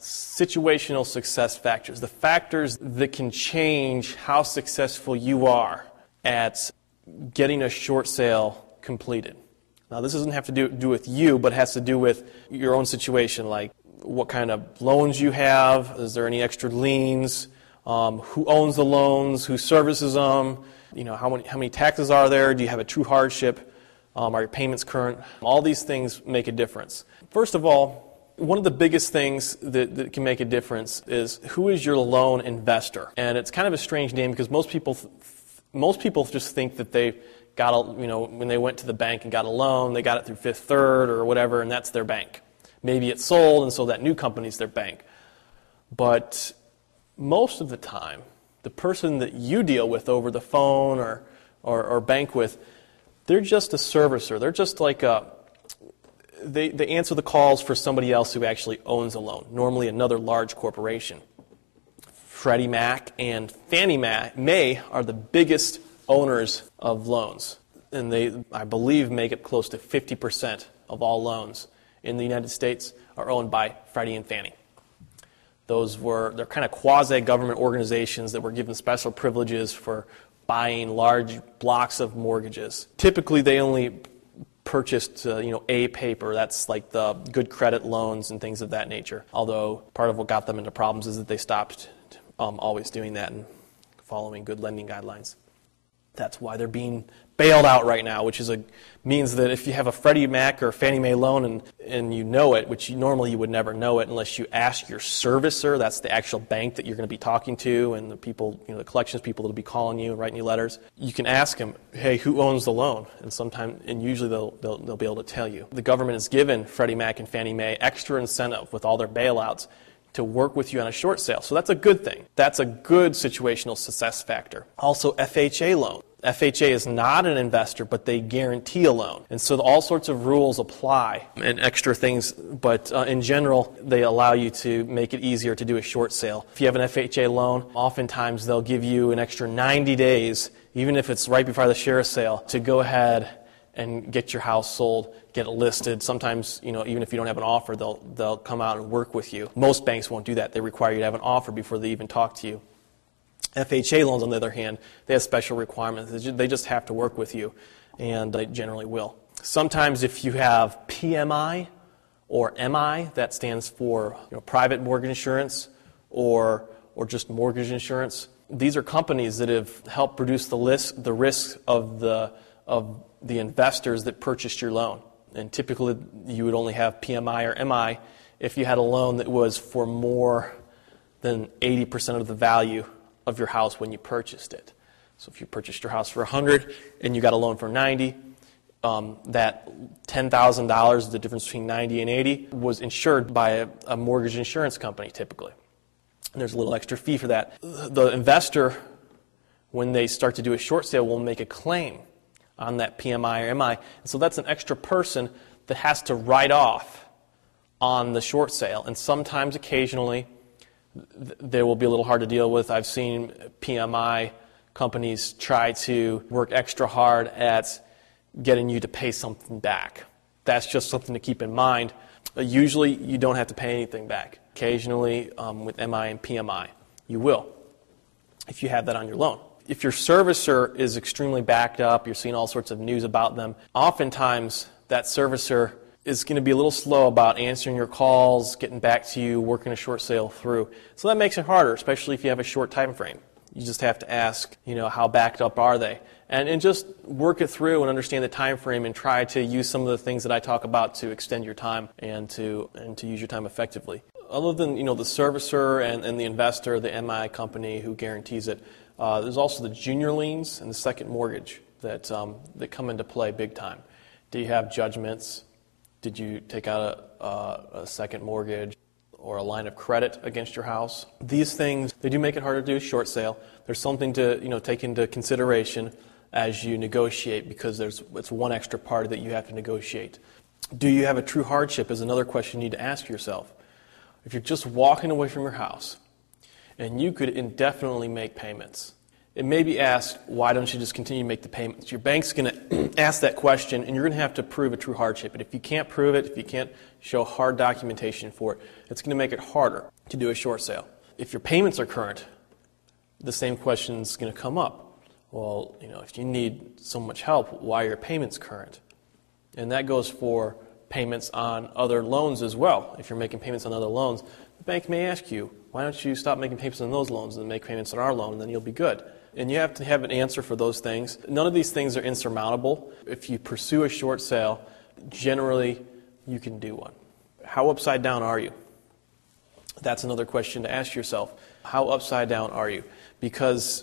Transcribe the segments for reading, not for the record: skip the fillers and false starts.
Situational success factors, the factors that can change how successful you are at getting a short sale completed. Now, this doesn't have to do with you, but it has to do with your own situation, like what kind of loans you have, is there any extra liens, who owns the loans, who services them, how many taxes are there, do you have a true hardship, are your payments current? All these things make a difference. First of all, one of the biggest things that can make a difference is who is your loan investor. And it's kind of a strange name because most people just think that they got when they went to the bank and got a loan, they got it through Fifth Third or whatever, and that's their bank. Maybe it's sold, and so that new company's their bank. But most of the time, the person that you deal with over the phone or bank with, they're just a servicer. They're just like they answer the calls for somebody else who actually owns a loan, normally another large corporation. Freddie Mac and Fannie Mae are the biggest owners of loans, and they, I believe, make up close to 50% of all loans in the United States are owned by Freddie and Fannie. They're kind of quasi-government organizations that were given special privileges for buying large blocks of mortgages. Typically, they only purchased A paper. That's like the good credit loans and things of that nature. Although part of what got them into problems is that they stopped always doing that and following good lending guidelines. That's why they're being bailed out right now, which means that if you have a Freddie Mac or Fannie Mae loan and you know it, which normally you would never know it unless you ask your servicer, that's the actual bank that you're going to be talking to, and the people, the collections people that will be calling you, writing you letters. You can ask them, hey, who owns the loan? And usually they'll be able to tell you. The government has given Freddie Mac and Fannie Mae extra incentive with all their bailouts to work with you on a short sale. So that's a good thing. That's a good situational success factor. Also, FHA loan. FHA is not an investor, but they guarantee a loan. And so all sorts of rules apply and extra things, but in general, they allow you to make it easier to do a short sale. If you have an FHA loan, oftentimes they'll give you an extra 90 days, even if it's right before the sheriff's sale, to go ahead and get your house sold, get it listed. Sometimes, even if you don't have an offer, they'll come out and work with you. Most banks won't do that. They require you to have an offer before they even talk to you. FHA loans, on the other hand, they have special requirements. They just have to work with you, and they generally will. Sometimes if you have PMI or MI, that stands for private mortgage insurance or just mortgage insurance. These are companies that have helped reduce the risk of the investors that purchased your loan. And typically you would only have PMI or MI if you had a loan that was for more than 80% of the value of your house when you purchased it. So if you purchased your house for $100 and you got a loan for $90, that $10,000, the difference between $90 and $80, was insured by a mortgage insurance company typically. And there's a little extra fee for that. The investor, when they start to do a short sale, will make a claim on that PMI or MI. And so that's an extra person that has to write off on the short sale. And sometimes, occasionally, they will be a little hard to deal with. I've seen PMI companies try to work extra hard at getting you to pay something back. That's just something to keep in mind. Usually, you don't have to pay anything back. Occasionally, with MI and PMI, you will, if you have that on your loan. If your servicer is extremely backed up, you're seeing all sorts of news about them, oftentimes that servicer is going to be a little slow about answering your calls, getting back to you, working a short sale through. So that makes it harder, especially if you have a short time frame. You just have to ask, how backed up are they? And just work it through and understand the time frame and try to use some of the things that I talk about to extend your time and to use your time effectively. Other than, the servicer and the investor, the MI company who guarantees it, there's also the junior liens and the second mortgage that come into play big time. Do you have judgments? Did you take out a second mortgage or a line of credit against your house? These things, they do make it harder to do a short sale. There's something to take into consideration as you negotiate because it's one extra party that you have to negotiate. Do you have a true hardship is another question you need to ask yourself. If you're just walking away from your house and you could indefinitely make payments it may be asked, why don't you just continue to make the payments? Your bank's going to ask that question, and you're going to have to prove a true hardship. And if you can't prove it, if you can't show hard documentation for it, it's going to make it harder to do a short sale. If your payments are current, the same question is going to come up. Well, if you need so much help, why are your payments current? And that goes for payments on other loans as well. If you're making payments on other loans, the bank may ask you, why don't you stop making payments on those loans and make payments on our loan, and then you'll be good. And you have to have an answer for those things. None of these things are insurmountable. If you pursue a short sale, generally you can do one. How upside down are you? That's another question to ask yourself. How upside down are you? Because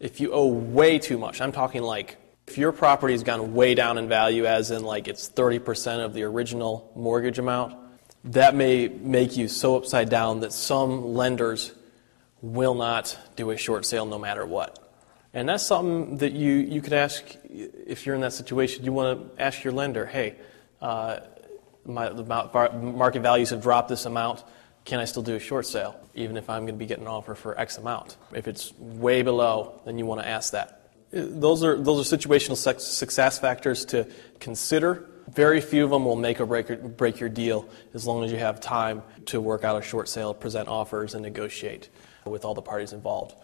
if you owe way too much, I'm talking like if your property has gone way down in value, as in like it's 30% of the original mortgage amount, that may make you so upside down that some lenders will not do a short sale no matter what. And that's something that you could ask if you're in that situation. You want to ask your lender, hey, the market values have dropped this amount. Can I still do a short sale, even if I'm going to be getting an offer for X amount? If it's way below, then you want to ask that. Those are situational success factors to consider. Very few of them will make or break your deal as long as you have time to work out a short sale, present offers, and negotiate with all the parties involved.